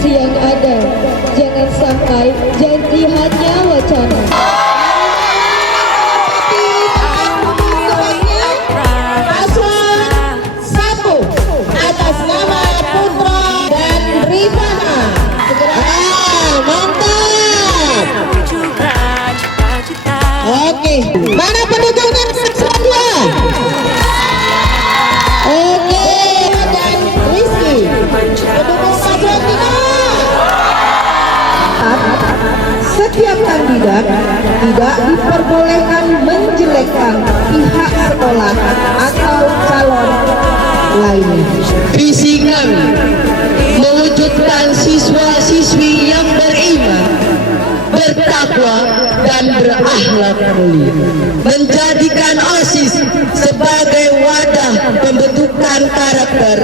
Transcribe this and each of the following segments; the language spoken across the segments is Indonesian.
visi yang ada. Jangan sampai janji hanya wacana. Paslon 1 atas nama Putra dan Rifana. Mantap. Oke, mana pendukung dan paslon 2? Oke, dan Rizky pendukung paslon 3. Setiap kandidat tidak diperbolehkan menjelekkan pihak sekolah atau calon lainnya. Visi kami mewujudkan siswa-siswi yang beriman, bertakwa dan berakhlak mulia, menjadikan OSIS sebagai wadah pembentukan karakter.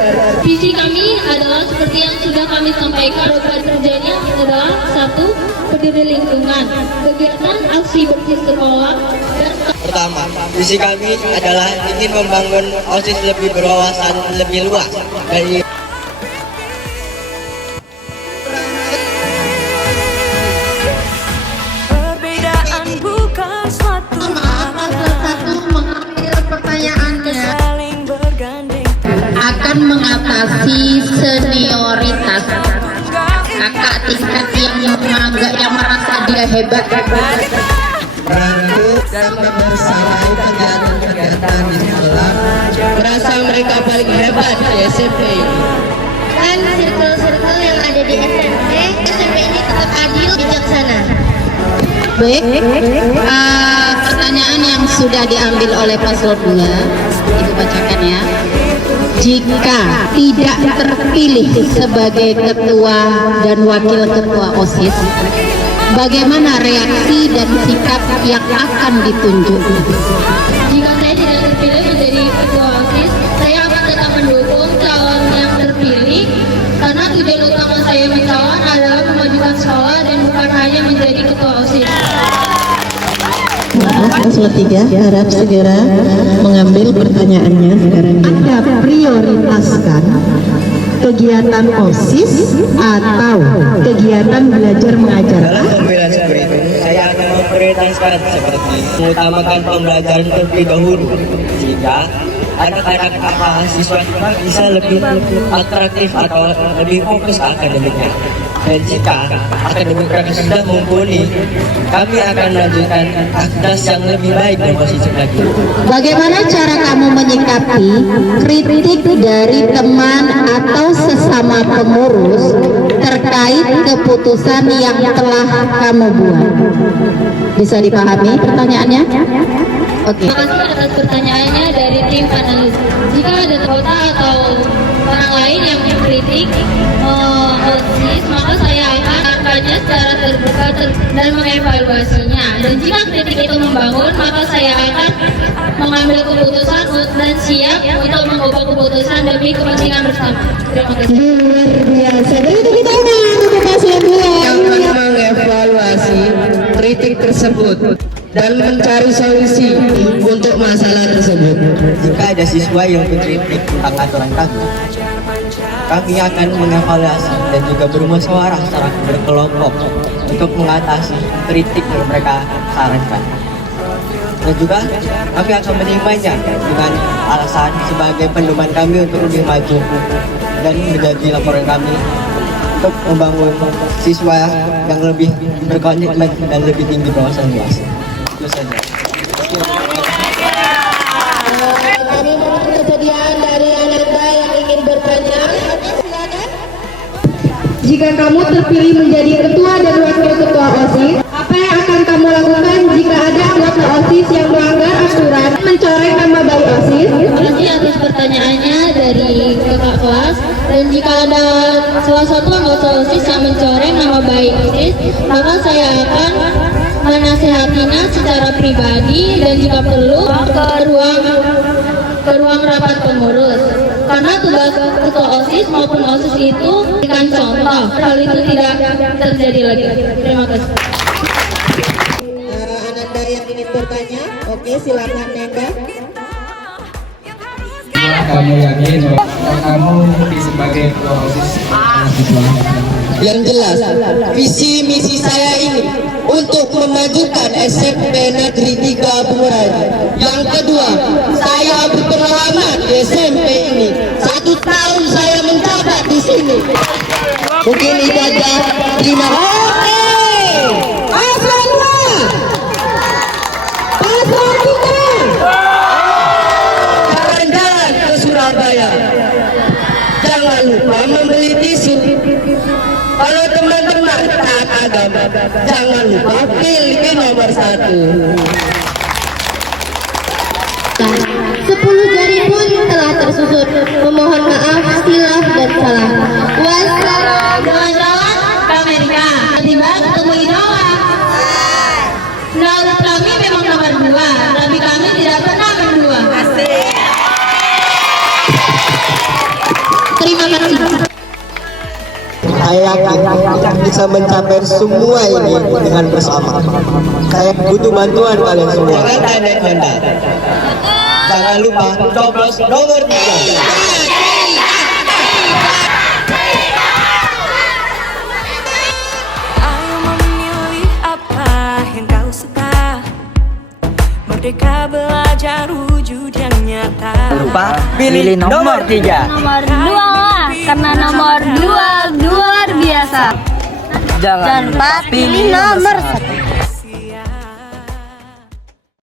Visi kami adalah seperti yang sudah kami sampaikan. Program kerjanya adalah 1. Peduli lingkungan, kegiatan aksi bersih sekolah. Pertama, visi kami adalah ingin membangun OSIS lebih berwawasan lebih luas dari perbedaan bukan suatu mengambil pertanyaannya saling bergandeng akan mengatasi senioritas kakak tingkat yang merasa dia hebat. Merangkul dan membersamai kegiatan-kegiatan di sekolah, merasa mereka paling hebat di SMP ini. Dan sirkel-sirkel yang ada di SMP ini tetap adil, bijaksana. Baik, pertanyaan yang sudah diambil oleh paslon 2, Ibu bacakan ya. Jika tidak terpilih sebagai ketua dan wakil ketua OSIS, bagaimana reaksi dan sikap yang akan ditunjuk? Jika saya tidak terpilih menjadi ketua OSIS, saya akan tetap mendukung calon yang terpilih karena tujuan utama saya mencalon adalah memajukan sekolah dan bukan hanya menjadi ketua OSIS. Paslon 3 harap segera mengambil pertanyaannya sekarang. Anda prioritaskan kegiatan OSIS atau kegiatan belajar mengajar? dalam pemilihan seperti itu. Saya akan memprioritaskan seperti mengutamakan pembelajaran terlebih dahulu, sehingga anak-anak siswa bisa lebih atraktif atau lebih fokus ke akademiknya. Dan jika akademik mereka sudah mumpuni, kami akan melanjutkan aktivitas yang lebih baik dan positif lagi. Bagaimana cara kamu menyikapi kritik dari teman atau sesama pengurus terkait keputusan yang telah kamu buat? Bisa dipahami pertanyaannya? Oke. Terima kasih atas pertanyaannya dari tim analis. Jika ada kota atau orang lain yang mengkritik OSIS, maka saya akan melakukannya secara terbuka dan mengevaluasinya. Dan jika kritik itu membangun, maka saya akan mengambil keputusan dan siap untuk mengubah keputusan demi kepentingan bersama. Terima kasih. Luar biasa. Beri tepuk tangan untuk paslon 2 yang akan mengevaluasi kritik tersebut dan mencari solusi untuk masalah tersebut. Jika ada siswa yang mengkritik tentang aturan kami akan mengevaluasi dan juga bermusyawarah secara berkelompok untuk mengatasi kritik yang mereka sarankan. Dan juga kami akan menerimanya dengan alasan sebagai pedoman kami untuk lebih maju dan menjadi laporan kami untuk membangun siswa yang lebih berkomitmen dan lebih tinggi wawasan luas. Itu saja. Kami mohon kesediaan dari Ananda yang ingin bertanya. Silakan. Jika kamu terpilih menjadi ketua dan wakil ketua OSIS, apa yang akan kamu lakukan jika ada anggota OSIS yang melanggar aturan mencoreng nama baik OSIS? Terima kasih atas pertanyaannya dari kakak kelas. Dan jika ada salah satu anggota OSIS yang mencoreng nama baik OSIS, maka saya akan menasehatinya secara pribadi dan jika perlu ke ruang rapat pengurus. Karena tugas ketua OSIS maupun OSIS itu memberikan contoh, hal itu tidak terjadi lagi. Terima kasih. Ananda yang ingin bertanya, oke silakan Nanda. kamu yakin bahwa kamu sebagai ketua OSIS mahasiswa? Yang jelas, visi misi saya ini untuk memajukan SMP Negeri 3 Bunguran. Yang kedua, saya berpengalaman di SMP ini. 1 tahun saya menjabat di sini. Mungkin itu aja. Terima kasih. Paslon 2. Paslon 3. Jalan-jalan ke Surabaya. Jangan lupa membeli tisu. Kalau teman-teman taat agama, jangan lupa pilih nomor 1. 10 jari pun telah tersusun. Memohon maaf, silaf dan salah. Wassalam. Jalan-jalan ke Amerika. Tiba ketemu idola. Menurut kami memang nomor 2, tapi kami tidak pernah berdua. Terima kasih. Saya yakin bisa mencapai semua ini dengan bersama. Saya butuh bantuan kalian semua. Jangan tandai mendat. Jangan lupa coblos nomor 3. Ayo memilih apa yang kau suka. Merdeka belajar wujud yang nyata. Lupa pilih nomor 3. Nomor 2 lah, karena nomor 2 luar biasa. Jangan lupa pilih nomor 1.